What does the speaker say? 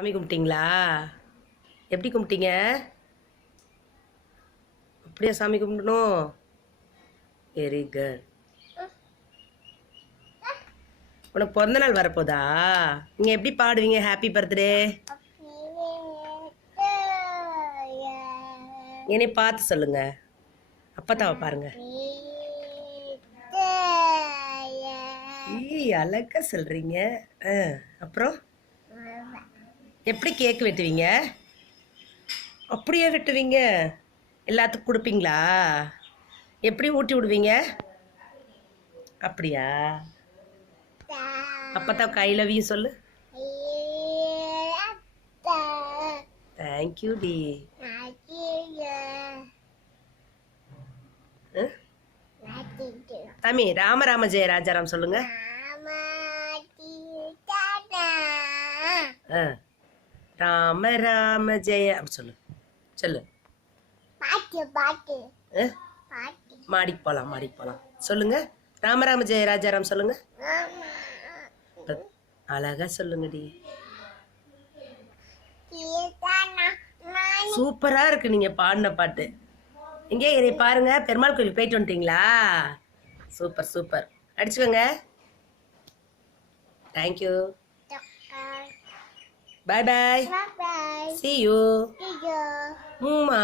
சாமி கும்பிட்டீங்களா? எப்படி கும்பிட்டீங்க? அப்படியே சாமி கும்பிடணும். Very good. உனக்கு பிறந்த நாள் வரப்போதா? நீங்கள் எப்படி பாடுவீங்க ஹாப்பி பர்த்டே? என்னை பார்த்து சொல்லுங்க. அப்பத்தாவை பாருங்க. அழகா சொல்றீங்க. அப்புறம் எப்படி கேக் வெட்டுவீங்க? அப்படியே வெட்டுவீங்க? எல்லாத்துக்கும் கொடுப்பீங்களா? எப்படி ஊட்டி விடுவீங்க? அப்படியா? அப்பதான் கையிலவியும் சொல்லு. தேங்க்யூ டி. தம்பி ராம ராம ஜெய ராஜாராம் சொல்லுங்க. ராம ராம ஜெய அப்படி சொல்லு. சொல்லு. மாடிக்கு போலாம், மாடிக்கு போலாம். சொல்லுங்க. ராமராம ஜெய ராஜாராம் சொல்லுங்க. அழகா சொல்லுங்கடி. சூப்பரா இருக்கு நீங்க பாடின பாட்டு. இங்கே இதை பாருங்க. பெருமாள் கோயிலுக்கு போயிட்டு வந்துட்டீங்களா? Super super. அடிச்சுக்கோங்க. Thank you. Bye bye. Bye bye. See you. See you. Mama.